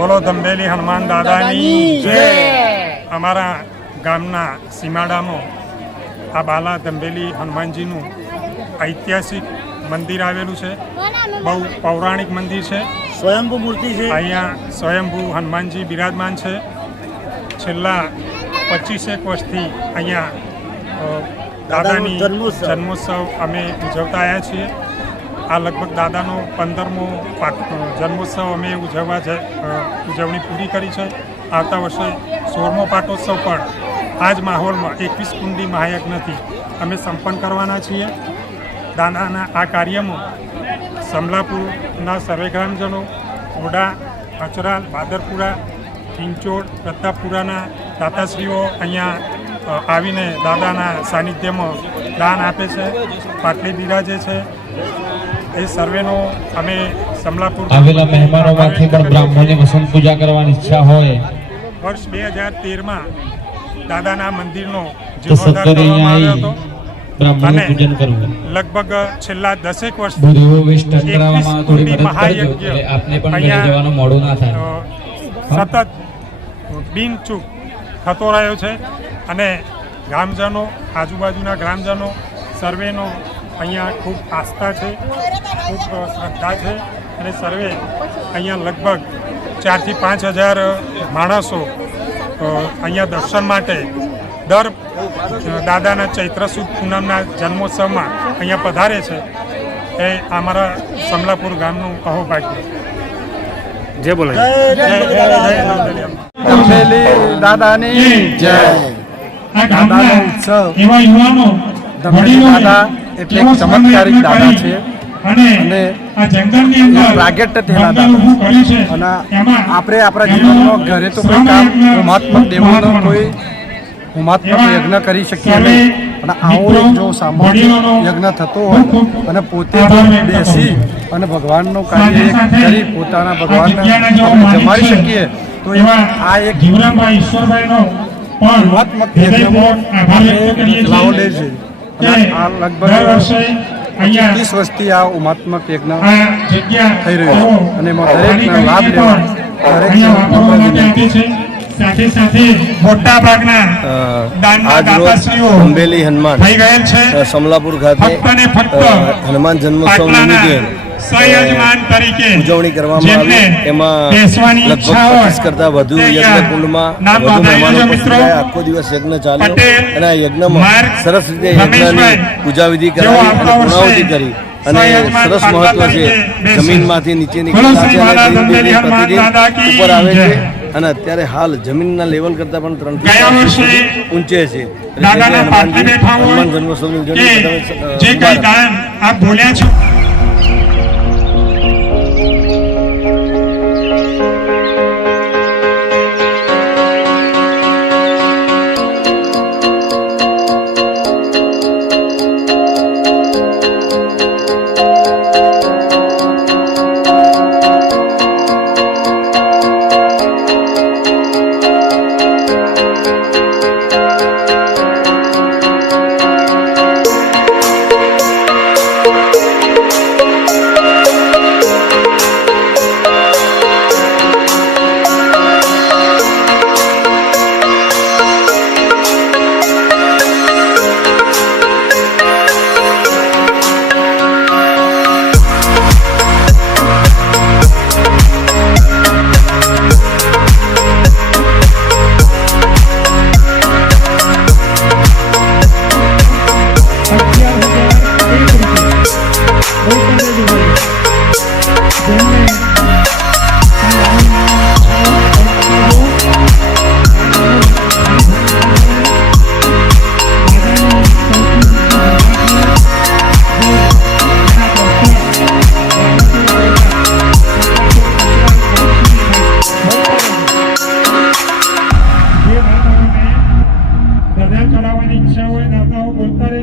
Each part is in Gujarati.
બોલો ધંબેલી હનુમાન દાદાની જય. અમારા ગામના સીમાડામાં આ બાલા ધંબેલી હનુમાનજીનું ઐતિહાસિક મંદિર આવેલું છે. બહુ પૌરાણિક મંદિર છે. સ્વયંભૂ મૂર્તિ છે. અહીંયા સ્વયંભૂ હનુમાનજી બિરાજમાન છે. છેલ્લા પચીસેક વર્ષથી અહીંયા દાદાની જન્મોત્સવ. જન્મોત્સવ અમે ઉજવતા આવ્યા છીએ. આ લગભગ દાદાનો પંદરમો જન્મોત્સવ અમે ઉજવવા ઉજવણી પૂરી કરી છે. આવતા વર્ષે સોળમો પાટોત્સવ પણ આ જ માહોલમાં એકવીસ કુંડી મહાયજ્ઞથી અમે સંપન્ન કરવાના છીએ. દાદાના આ કાર્યમાં સમલાપુરના સર્વે ઓડા અચરાલ બાદરપુરા ચિંચોડ, પ્રતાપપુરાના દાતાશ્રીઓ અહીંયા આવીને દાદાના સાનિધ્યમાં દાન આપે છે, પાટલી બિરાજે છે. એ સર્વેનો અમે સમલાપુર આવેલા મહેમાનોમાંથી પણ બ્રાહ્મણની વસંત પૂજા કરવાની ઈચ્છા હોય. વર્ષ બે હજાર તેરમાં દાદાના મંદિરનો જીર્ણોદ્ધાર કરવામાં આવ્યો હતો. પૂજન કરવું. લગભગ છેલ્લા દસેક વર્ષ એકવીસ થોડી મદદ કરજો આપને પણ અહીંયા, જવાનું મોડું ના થાય. સતત બિનચૂક થતો રહ્યો છે. અને ગ્રામજનો આજુબાજુના ગ્રામજનો સર્વેનો અહીંયા ખૂબ આસ્થા છે ખૂબ શ્રદ્ધા છે અને સર્વે અહીંયા લગભગ ચારથી પાંચ હજાર માણસો અહીંયા દર્શન માટે દર દાદાના ચૈત્ર સુદ પૂનમના જન્મોત્સવમાં અહીંયા પધારે છે. એ અમારા સમલાપુર ગામનું અહોભાગ્ય જે બોલે. દાદા. દાદા. દાદાની જય. આ દાદાનો ઉત્સવ. એવા યુવાનો દાદા એટલે એક ચમત્કારિક દાદા છે. અને પ્રાગટ્ય થયેલા છે. અને આપણે આપણા જીવનનો ઘરે તો કોઈ કામ યજ્ઞ દેવોનો કોઈ હુમાત્મક યજ્ઞ કરી શકીએ નહીં. અને આવો જો સામાજિક યજ્ઞ થતો હોય અને પોતે બેસી અને ભગવાનનું કાર્ય કરી પોતાના ભગવાનને જમાડી શકીએ તો એમાં આ એક જીવનમાં ઈશ્વરભાઈનો પણ હિંમતમક લાવો લે છે. આ લગભગ ત્રીસ વર્ષથી આ ઉમાત્મક યજ્ઞ થઈ રહ્યો છે. અને એમાં દરેકને લાભ લેવા દરેક સાથે સાથે મોટા ભાગના દાનના દાતાશ્રીઓ અંબેલી હનુમાન થઈ ગયેલ છે. સમલાપુર ખાતે ફક્ત ને ફક્ત હનુમાન જન્મોત્સવ નિમિત્તે સંયજમાન તરીકે ઉજવણી કરવામાં આવી. એમાં લગભગ પચીસ કરતા વધુ તે યજ્ઞ કુંડમાં વધુ મહેમાનો ઉપસ્થિત મિત્રો. આખો દિવસ યજ્ઞ ચાલ્યો અને આ યજ્ઞમાં સરસ રીતે યજ્ઞની પૂજાવિધિ કરાવી અને પૂર્ણાહુતિ કરી. અને સરસ મહત્વ છે. જમીનમાંથી નીચેની હનુમાન પ્રતિદિન ઉપર આવે છે. અને અત્યારે હાલ જમીનના લેવલ કરતા પણ ત્રણ ઊંચે છે. હનુમાન જન્મોત્સવની ઉજવણી ನಾವು ಬರ್ತಾರೆ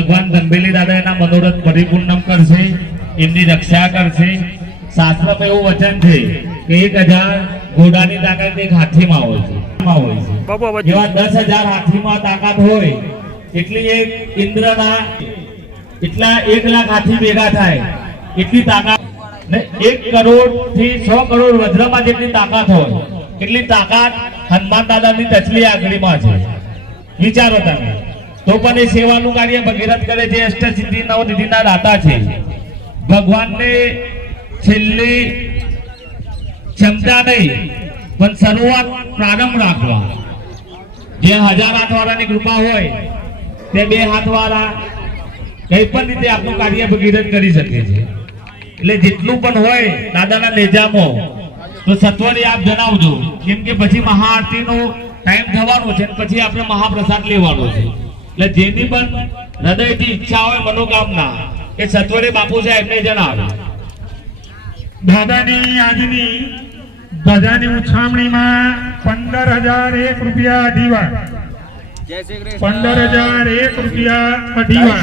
ભગવાન ધનબેલી દાદા એના મનોરથ પરિપૂર્ણ કરશે એમની રક્ષા કરશે. શાસ્ત્રમાં એવું વચન છે કે એક હજાર ઘોડાની તાકાત એક હાથીમાં હોય છે. જેવા દસ હજાર હાથીમાં તાકાત હોય એટલી એક ઇન્દ્રના એટલા એક લાખ હાથી ભેગા થાય એટલી તાકાત એક કરોડથી સો કરોડ વજ્રમાં જેટલી તાકાત હોય એટલી તાકાત હનુમાન દાદાની તચલી આગળીમાં છે. વિચારો તમે. તો પણ એ સેવાનું કાર્ય ભગીરથ કરે છે અષ્ટ સિદ્ધિ, નવ નિધિના દાતા છે. ભગવાનને છેલ્લી ક્ષમતા નહીં, પણ શરૂઆત પ્રારંભ રાખવા. જે હજાર હાથ વાળાની કૃપા હોય, તે બે હાથ વાળા કઈ પણ રીતે આપણું કાર્ય ભગીરથ કરી શકે છે. એટલે જેટલું પણ હોય, દાદાના લેજામો, તો સત્વરે આપ જણાવજો. કેમ કે પછી મહાઆરતીનો ટાઈમ થવાનો છે પછી આપણે મહાપ્રસાદ લેવાનો છે. એટલે જેની પણ હૃદયથી ઈચ્છા હોય મનોકામના, એ સત્વરે બાપુ સાહેબને જણાવે. દાદાની આજની બધાની ઉછામણીમાં પંદર હજાર એક રૂપિયા અઢીવા પંદર હજાર એક રૂપિયા અઢીવા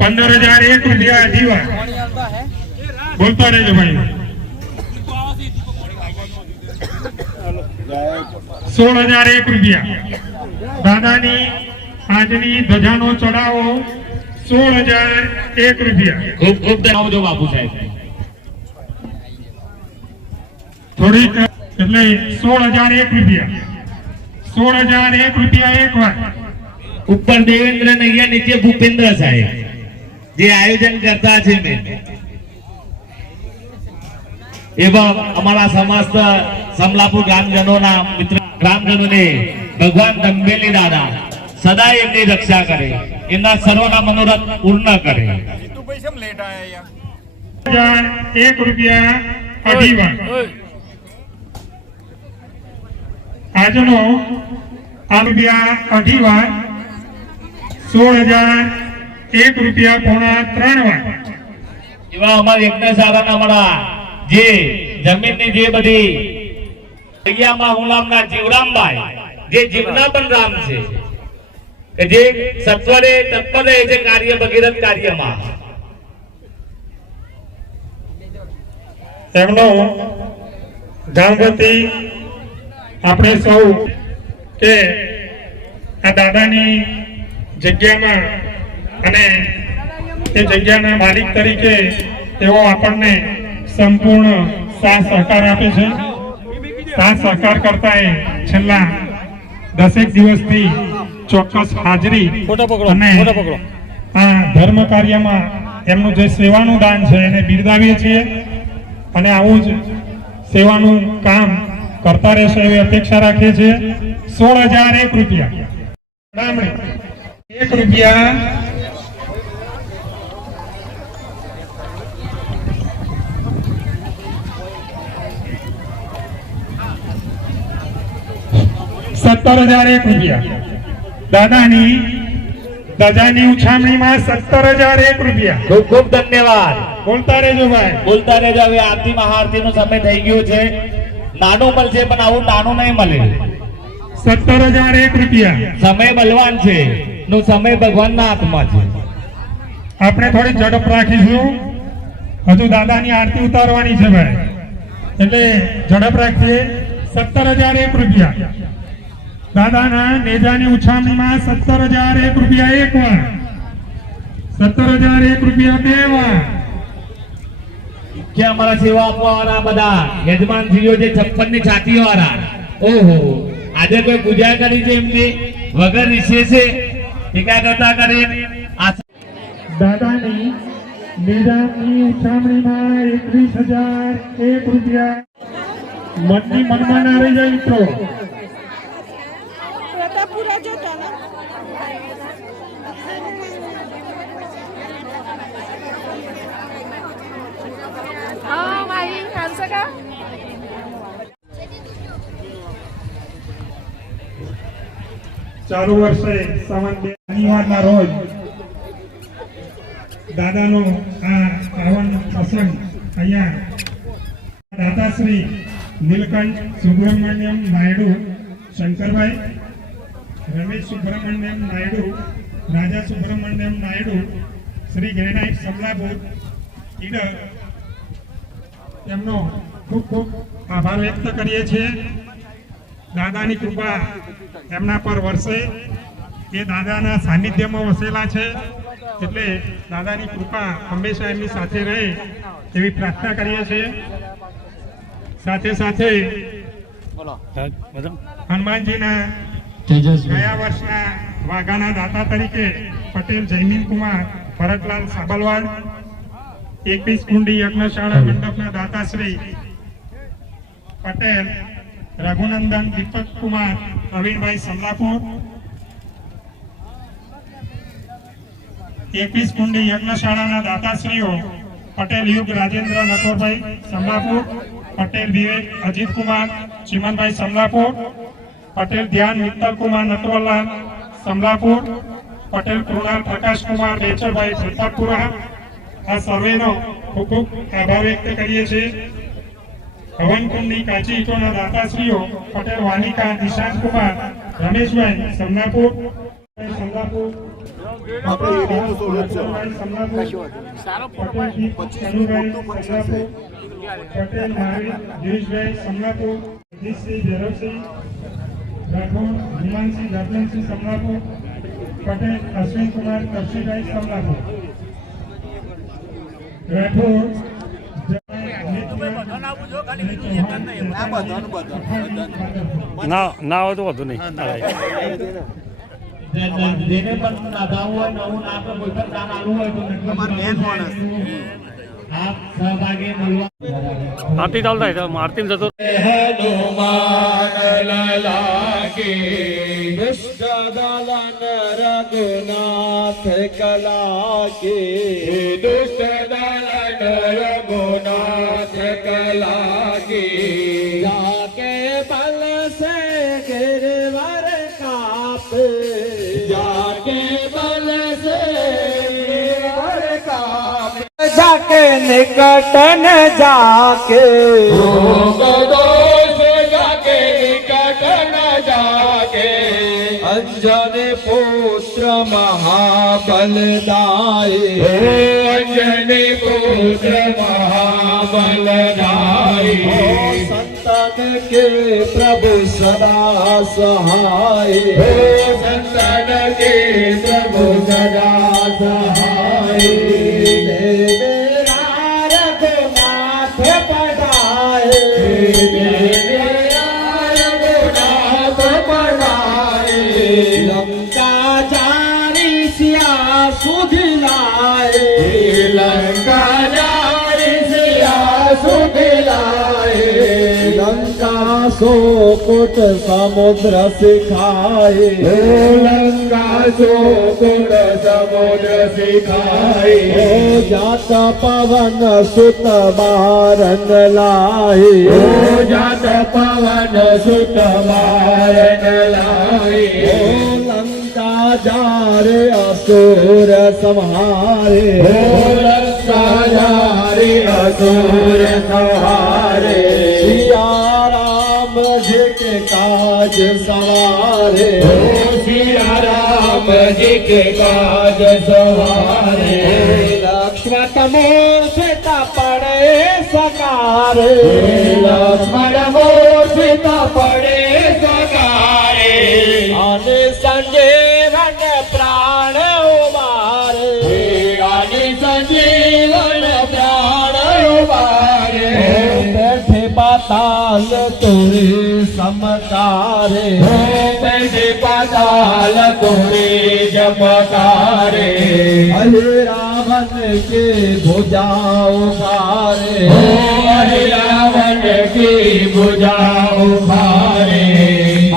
પંદર હજાર એક રૂપિયા અઢીવા બોલતા રહેજો ભાઈ. સોળ હજાર એક રૂપિયા. દાદાની આજની ધજાનો ચડાવો સોળ હજાર એક રૂપિયા. ખૂબ ખૂબ જણાવજો બાપુ સાહેબ. થોડીક એટલે સોળ હજાર એક રૂપિયા. સોળ હજાર એક રૂપિયા એક વાર. ઉપર દેવેન્દ્ર નૈયા નીચે ભૂપેન્દ્ર સાહેબ. જે આયોજન કરતા છે મેં. એવા અમારા સમસ્ત સમલાપુર ગ્રામજનોના મિત્ર ગ્રામજનોને ભગવાન દંબેલી દાદા સદા એમની રક્ષા કરે એમના સર્વના મનોરથ પૂર્ણ કરે. એક રૂપિયા અઢી આજનો આ રૂપિયા અઢી વાર સોળ હજાર એક રૂપિયા પોણા ત્રણ વાર એવા અમારા યજ્ઞશાળાના અમારા જે જમીનની જે બધી જગ્યામાં હુલામના જીવરામભાઈ જે જીવના પણ રામ છે. જે સત્વરે, તત્પર રહે છે કાર્ય ભગીરથ કાર્યમાં. એમનો ગામ આપણે સૌ કે આ દાદાની જગ્યામાં અને તે જગ્યાના માલિક તરીકે તેઓ આપણને સંપૂર્ણ સાથ સહકાર આપે છે. સાથ સહકાર કરતા એ છેલ્લા દસેક દિવસથી ચોક્કસ હાજરી અને આ ધર્મ કાર્યમાં એમનું જે સેવાનું દાન છે એને બિરદાવીએ છીએ અને આવું જ સેવાનું કામ કરતા રહેશે એવી અપેક્ષા રાખીએ છીએ. સોળ હજાર એક રૂપિયા. એક રૂપિયા સત્તર હજાર એક રૂપિયા. દાદાની દાદાની ઉછામણીમાં સત્તર હજાર એક રૂપિયા. ખૂબ ખૂબ ધન્યવાદ. બોલતા રહેજો ભાઈ. બોલતા રહેજો. હવે આરતી મહાઆરતી નો સમય થઈ ગયો છે. નાનું મળશે પણ આવું નાનું નહીં મળે. સત્તર હજાર એક રૂપિયા. સમય બલવાન છે. નો સમય ભગવાનના હાથમાં છે. આપણે થોડી ઝડપ રાખીશું. હજુ દાદાની આરતી ઉતારવાની છે ભાઈ. એટલે ઝડપ રાખીએ. સત્તર હજાર એક રૂપિયા. દાદાના નેજાની ઉછામણીમાં સત્તર હજાર એક રૂપિયા એક વાર. સત્તર હજાર એક રૂપિયા બે વાર. કે અમારા સેવા આપવા બધા? યજમાનજીઓ જે છપ્પનની છાતી વાળા ઓહો આજે કોઈ પૂજા કરી છે એમની? વગર વિશેષે ટીકા કરતા દાદાની નેજાની ઉછામણીમાં એકવીસ હજાર એક રૂપિયા. મનની મનમાં ના રહી જાય મિત્રો પ્રતાપપુરા જતા ને હા માહી આન્સર કા ચાલુ વર્ષે સાવન બે શનિવારના રોજ દાદાનો આ પાવન પ્રસંગ અહીંયા દાદાશ્રી નીલકંઠ સુબ્રમણ્યમ નાયડુ, શંકરભાઈ, રમેશ સુબ્રમણ્યમ નાયડુ, રાજા સુબ્રમણ્યમ નાયડુ, શ્રી ગ્રેનાઇટ સમલાભૂત, ઈડર તેમનો ખૂબ ખૂબ આભાર વ્યક્ત કરીએ છીએ. દાદાની કૃપા એમના પર વરસે. એ દાદાના સાનિધ્યમાં વસેલા છે. એટલે દાદાની કૃપા હંમેશા એમની સાથે રહે એવી પ્રાર્થના કરીએ છીએ. સાથે સાથે હનુમાનજીના ગયા વર્ષના વાઘાના દાતા તરીકે પટેલ જયમીન કુમાર ભરતલાલ સાબલવાડ એકવીસ કુંડી યજ્ઞશાળા મંડપના દાતાશ્રી પટેલ રઘુનંદન દીપક કુમાર પ્રવીણભાઈ સમલાપુર એકવીસ કુંડી યજ્ઞશાળાના દાતાશ્રીઓ, પટેલ યુગ રાજેન્દ્ર નકોરભાઈ સમલાપુર પટેલ વિવેક અજીત કુમાર, ચિમનભાઈ સમલાપુર પટેલ ધ્યાન મિત્તલ કુમાર નટવરલાલ સમલાપુર પટેલ કૃણાલ પ્રકાશ કુમાર, બેચરભાઈ પ્રતાપપુરા આ સર્વેનો ખૂબ ખૂબ આભાર વ્યક્ત કરીએ છીએ. હવનકુંડની કાચી ઇટોના દાતાશ્રીઓ પટેલ વાનિકા નિશાંત કુમાર રમેશભાઈ સમનાપુર સમનાપુર પટેલ મહાવીર ગિરીશભાઈ સમનાપુર અજીતસિંહ ભૈરવસિંહ. રાઠોડ હિમાંશી ગર્જનસિંહ સમનાપુર પટેલ અશ્વિન કુમાર કરશીભાઈ સમનાપુર રાઠોડ ના ના હોય તો વધુ નહીં. જેને પણ નાધાવું હોય નવું ના. આપણે કોઈ પણ દાન આલવું હોય તો આપ સહભાગી મળવા આરતી ચાલતા થાય આરતી જતો હનુમાન દલન રઘુનાથ કલા जाके निकट न जाके रोग दोष जाके निकट न जाके अंजन पुत्र महाबलदाय अंजन पुत्र महाबलदाय संतन के प्रभु सदा सहाय संतन के प्रभु सदा सहाय સો કોટ સમુદ્ર શિખાય હો લંકા સો કોટ સમુદ્ર શિખાય હો જાત પવન સુત મારન લાય. હો જાત પવન સુત મારન લાય. હો લંકા જારે અસુર સંહારે. હો અસુર સંહારે. શિયારા કાજે કે કાજ સવારે સિયા રામજી કે કાજ સવારે લક્ષ્મણ તમો સીતા પડે સકારે લક્ષ્મણ તમો સીતા પડે पाताल तोरे जमकारे हरे रावण के भुजाओ खारे हरे रावण के भुजाओ खारे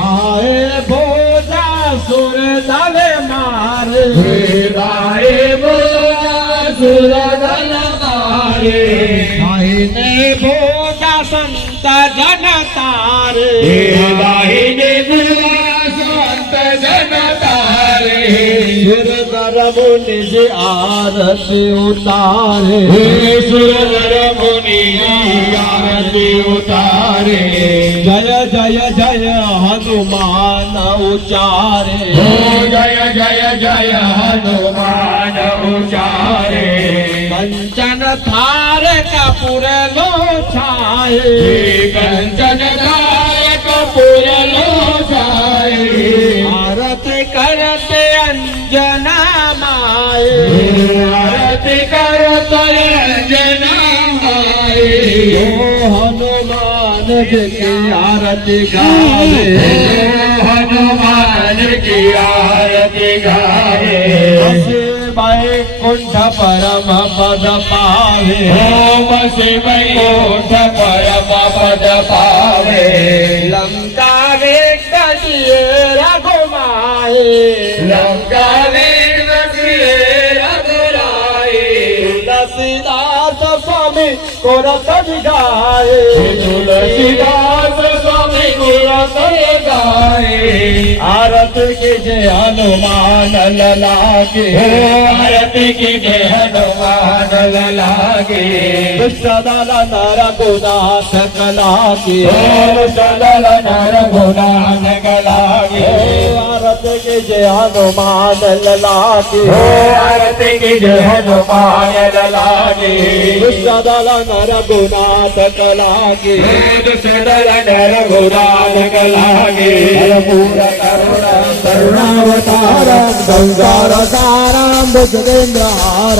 आए भोजा सुर दल मारे आए भोजा सुर दल मारे आईने भोजा संत जन तारे સુર નર મુનિ જે આરતી ઉતારે. હે સુર નર મુનિ આરતી ઉતારે. જય જય જય હનુમાન ઉચારે જય જય જય હનુમાન ઉચારે કંચન થાર કપૂર લો છાય કંચન હનુમાન કી આરતી ગાવે હનુમાન કી આરતી ગાવે બાઈ કુંઠ પરમ પદ પાવે ઓમ શિવય કોઠ પરમ પદ પાવે લંકા વેકટીએ રઘુમાય લંકાને રસીએ સ્વામી ગાય તુલસીદાસ સ્વામી કુરત ગાય આરતી કે જે હનુમાન લાગે આરતી કે જે હનુમાન લાગે સદલ નર ગુનાથ કલાકે સદલ નર ગુણાન ગલાગે આરતી કે જે હનુમાન લાગે ઓ આરતી કી જય હનુમાન લાગે વિષ્ણદાલ નર ગુનાથ કલાકે સદલ નર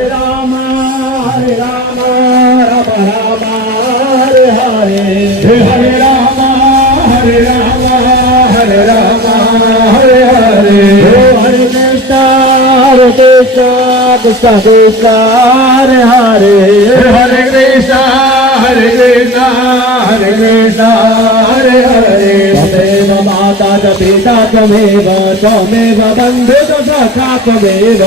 साध हरे। कृष्ण हरे कृष्ण हरे कृष्ण हरे कृष्ण हरे हरे हरे माता च पिता चमेव चमेव बन्धु तथा कामेव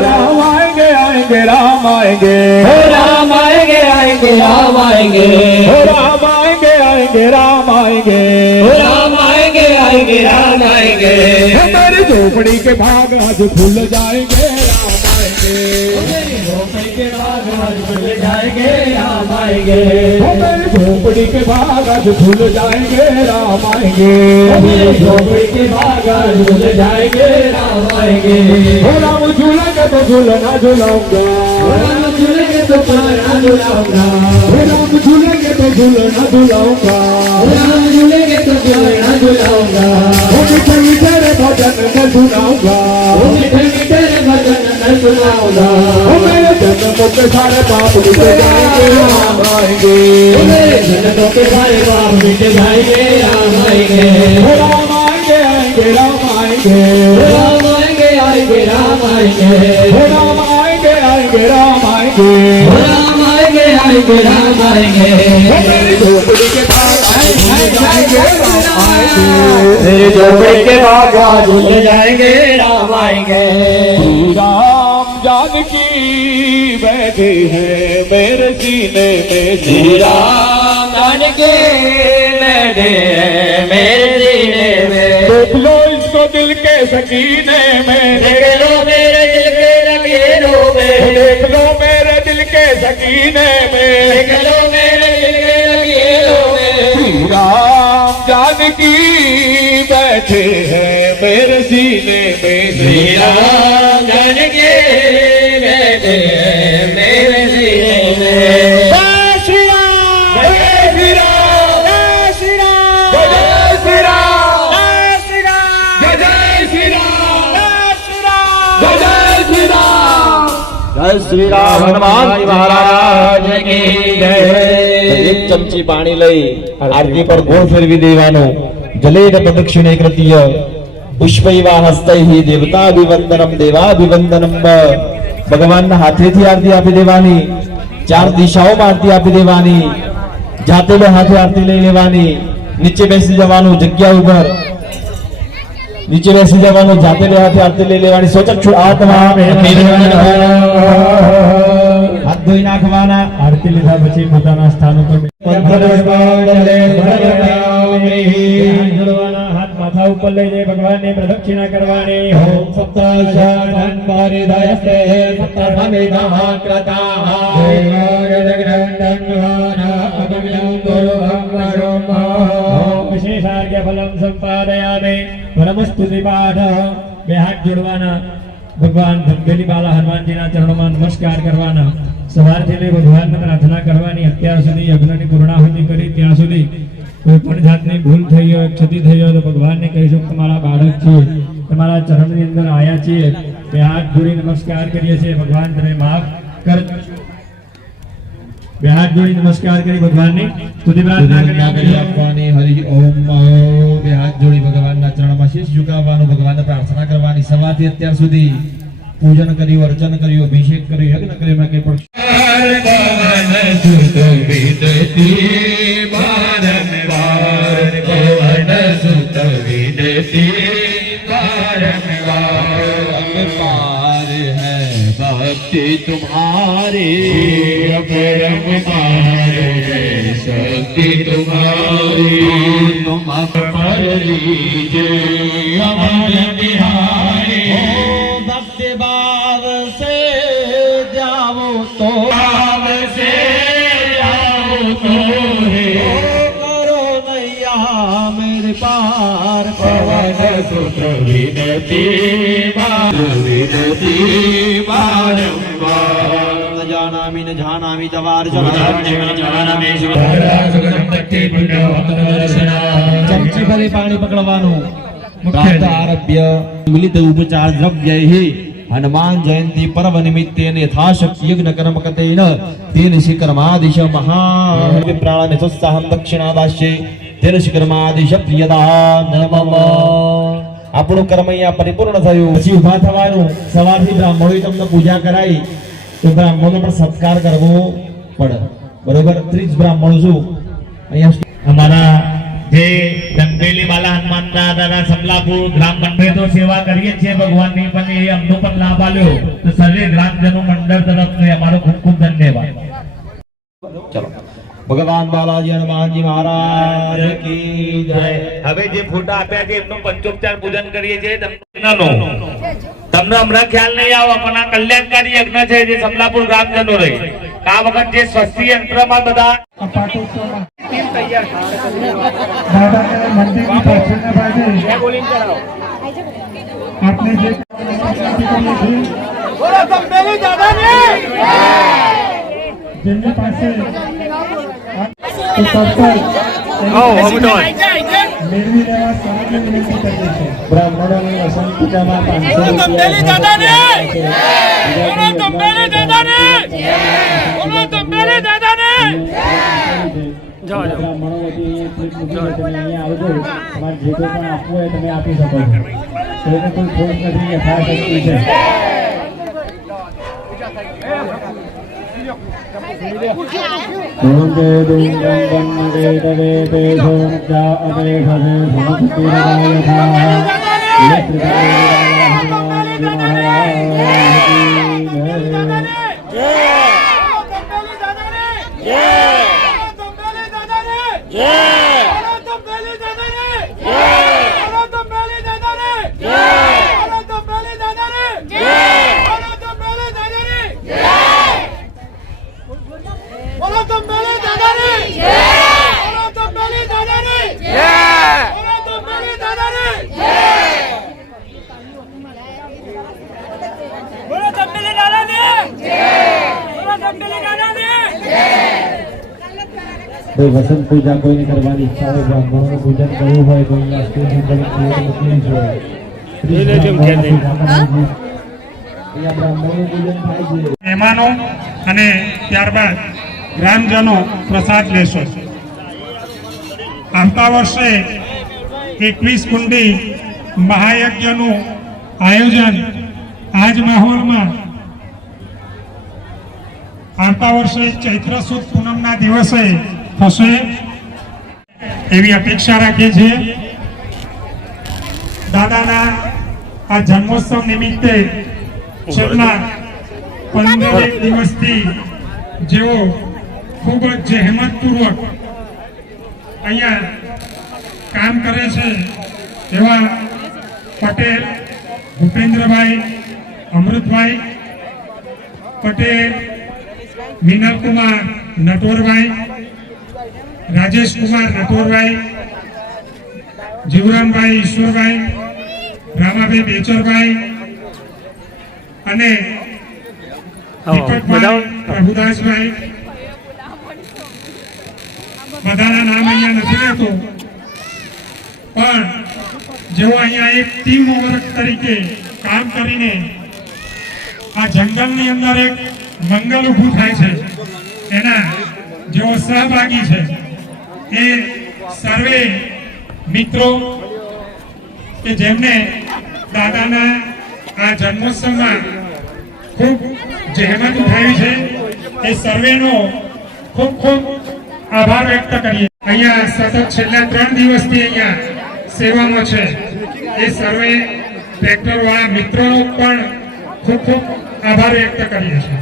रामायणे रामायणे रामायणे रामायणे आएँगे राम आएँगे। राम आएँगे आएँगे राम आएँगे। हमारी झोपड़ी के भाग आज खुल जाएँगे राम आएँगे। झोपड़ी के बाद आज खुल जाएँगे राम आएँगे। हमारी झोपड़ी के भाग आज खुल जाएँगे राम आएँगे झोपड़ी के बाद आज खुल जाएँगे राम आएँगे राम झूलेंगे तो झूलना झूलाऊँगा। राम झूलेंगे तो झूलाऊँगा राम झूलेंगे तो झूलना झूलाऊंगा राम झूलेंगे तो पारा झूलाऊंगा हो मीठे मीठे रे भजन मैं सुनाऊंगा ओ मीठे मीठे भजन मैं सुनाऊंगा हो मेरे जन्मों के सारे पाप मिट जाएंगे राम आएंगे ओ मेरे जन्नतों के सारे पाप मिट जाएंगे राम आएंगे हो राम आएंगे आएंगे राम आएंगे ओ राम आएंगे आएंगे राम आएंगे हो राम आएंगे आएंगे राम आएंगे ओ राम आएंगे आएंगे राम आएंगे हो मेरी झोपड़ी के पास आएंगे जाएंगे राम आएंगे मेरे झोपड़ी के बाद आज खुल जाएंगे राम आएंगे श्री राम जानकी बैठे हैं मेरे सीने में श्री राम जानके बैठे हैं मेरे सीने में देख लो इसको दिल के सकीने में देख लो मेरे दिल के रंगीनों में देख लो मेरे दिल के सकीने में देख लो मेरे दिल के रंगीनों में श्री राम जानकी बैठे हैं मेरे सीने में श्री राम जानकी बैठे શ્રી રામ હનુમાનજી મહારાજ કી જય. એક ચમચી પાણી લઈ આરતી પર ગોળ ફેરવી દેવાનો. જલેન પ્રદક્ષિણે કૃતિય. પુષ્પૈવા હસ્તૈ દેવતાભિવંદનમ, દેવાભિવંદનમ. ભગવાનના હાથેથી આરતી આપી દેવાની. ચાર દિશાઓમાં આરતી આપી દેવાની. જાતે બે હાથે આરતી લઈ લેવાની. નીચે બેસી જવાનું જગ્યા ઉપર. નીચે બેસી જવાનું જાતે લેવાથી આરતી લઈ લેવાની. સોચક્ષુ આત્મા હાથ ધોઈ નાખવાના. આરતી લીધા પછી પોતાના સ્થાન ઉપર હાથ માથા ઉપર લઈ જઈ ભગવાનની પ્રદક્ષિણા કરવાની. ઓમ સપ્તાશાનન પરિદયસ્તે સપ્તસમિધઃ ક્રતાઃ ઓમ વિશેષાર્ઘ્ય ફલમ સંપાદયામે. હનુમાનજીના ચરણોમાં નમસ્કાર કરવાના. સવારથી લઈ ભગવાનને પ્રાર્થના કરવાની. અત્યાર સુધી યજ્ઞની પૂર્ણાહુતિ કરી. ત્યાં સુધી કોઈ પણ જાતની ભૂલ થઈ હોય, ક્ષતિ થઈ હોય, તો ભગવાનને કહીશું તમારા બાળક છીએ. તમારા ચરણની અંદર આવ્યા છીએ. બે હાથ જોડી નમસ્કાર કરીએ છીએ. ભગવાન તમે માફ કર બે હાથ જોડી નમસ્કાર કરી ભગવાનને. સ્તુતિ પ્રાર્થના કરી આપવાની હરિ ઓમ બે હાથ જોડી ભગવાનના ચરણમાં શીશ ઝુકાવવાનું ભગવાનને પ્રાર્થના કરવાની. સવારથી અત્યાર સુધી પૂજન કર્યું અર્ચન કર્યું અભિષેક કર્યું યજ્ઞ કર્યું એમાં કંઈ પણ भक्ति तुम्हारी परम पार है शक्ति तुम्हारी तुम पर लीजिए अमर बिहारी સુખ વિનતી વિનતી જાનામી ન જાનામી તવાર ચમચી ભરી પાણી પકડવાનું મુખ્ય હનુમાન જયંતિ પર્વ નિમિત્તે યથાશક્તિ યજ્ઞ કર્મ કતેન તેન શિખરમાદિશ મહા પ્રાણ સુત્સાહમ દક્ષિણાદાશ્ય તેન શિકર્માદિશ પ્રિયદા નમઃ આપણું કર્મ અહીંયા પરિપૂર્ણ થયું. પછી ઊભા થવાનું સવારથી બ્રાહ્મણોએ તમને પૂજા કરાવી તો બ્રાહ્મણો પણ સત્કાર કરવો પડે. બરોબર? ત્રીજ બ્રાહ્મણ છું. અહીંયા અમારા જે દંભેલી બાલા હનુમાનના દાદા સમલાપુર ગ્રામ મંડળ તો સેવા કરીએ છીએ ભગવાનની પણ એ અમનો પણ લાભ આલ્યો તો સર્વે ગ્રામજનો મંડળ તરફથી અમારો ખૂબ ખૂબ ધન્યવાદ. ચલો. ભગવાન બાલાજી હનુમાનજી મહારાજ કી જય. હવે જે ફોટા આપ્યા છે એમનું પંચોપચાર પૂજન કરીએ છીએ. તમને હમણાં ખ્યાલ નહીં આવો પણ આ કલ્યાણકારી યજ્ઞ છે જે સમલાપુર ગ્રામજનો રહી. આ વખત જે સ્વસ્તિ યંત્રમાં બધા તો સત્સંગ અહીંયા આવજો તમારે જે કોઈ પણ આપવું હોય તમે આપી શકો છો કોઈને કોઈ ખોટ નથી યથાશક્તિ છે ओंगे दुंगे गन्नगे दवे पेशो नचा अवे भवे समस्ति राय था Yeah! ભાઈ વસંત પૂજા કોઈને કરવાની ઈચ્છા હોય બ્રાહ્મણોનું પૂજન કરવું હોય છે. મહેમાનો અને ત્યારબાદ ગ્રામજનો પ્રસાદ લેશો. આવતા વર્ષે એકવીસ કુંડી મહાયજ્ઞનું આયોજન આજ માહોલમાં આવતા વર્ષે ચૈત્ર સુદ પૂનમના દિવસે થશે એવી અપેક્ષા રાખીએ છીએ. દાદાના આ જન્મોત્સવ નિમિત્તે છેલ્લા પંદર દિવસથી જેઓ ખૂબ જ જહેમતપૂર્વક અહીંયા કામ કરે છે એવા પટેલ, ભૂપેન્દ્રભાઈ, અમૃતભાઈ પટેલ વિનલકુમાર નટવરભાઈ રાજેશકુમાર નટવરભાઈ જીવરામભાઈ ઈશ્વરભાઈ રામાભાઈ બેચરભાઈ અને પ્રભુદાસભાઈ. બધાના નામ અહીંયા નથી લેતો. પણ જેઓ અહીંયા એક ટીમ વર્ક તરીકે કામ કરીને આ જંગલની અંદર એક મંગલ ઊભું થાય છે. એના જેઓ સહભાગી છે. એ સર્વે મિત્રો કે જેમને દાદાના આ જન્મોત્સવમાં ખૂબ જહેમત ઉઠાવી છે, એ સર્વેનો ખૂબ ખૂબ આભાર વ્યક્ત કરીએ. અહીંયા સતત છેલ્લા ત્રણ દિવસથી અહીંયા સેવામાં છે. એ સર્વે ટ્રેક્ટરવાળા મિત્રોનો પણ ખૂબ ખૂબ આભાર વ્યક્ત કરીએ છીએ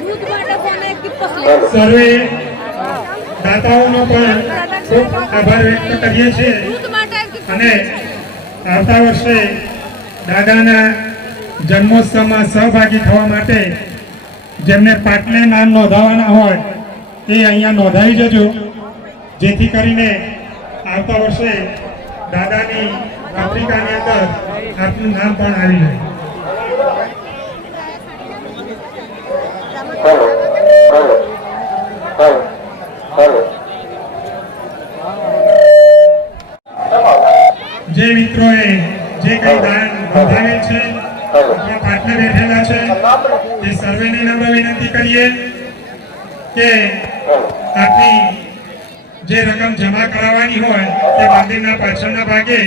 દૂધ માટે કોને ટીપસ લે સર્વે દાતાઓનો પણ ખૂબ આભાર વ્યક્ત કરીએ છીએ. અને આવતા વર્ષે દાદાના જન્મોત્સવમાં સહભાગી થવા માટે જેમને પાટલે નામ નોંધાવાના હોય, એ અહીંયા નોંધાવી જજો. જેથી કરીને આવતા વર્ષે દાદાની પત્રિકાની અંદર આપનું નામ પણ આવી જાય. મિત્રોએ જે કઈ દાન બંધાવેલ છે પાટલે બેઠેલા છે એ સર્વેને નમ્ર વિનંતી કરીએ કે આપની જે રકમ જમા કરાવવાની હોય તે મંદિરના પાછળના ભાગે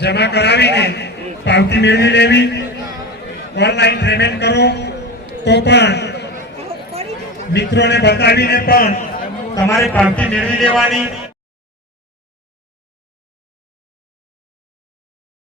જમા કરાવીને પાવતી મેળવી લેવી. ઓનલાઈન પેમેન્ટ કરો. તો પણ મિત્રોને બતાવીને પણ તમારે પાવતી મેળવી લેવાની.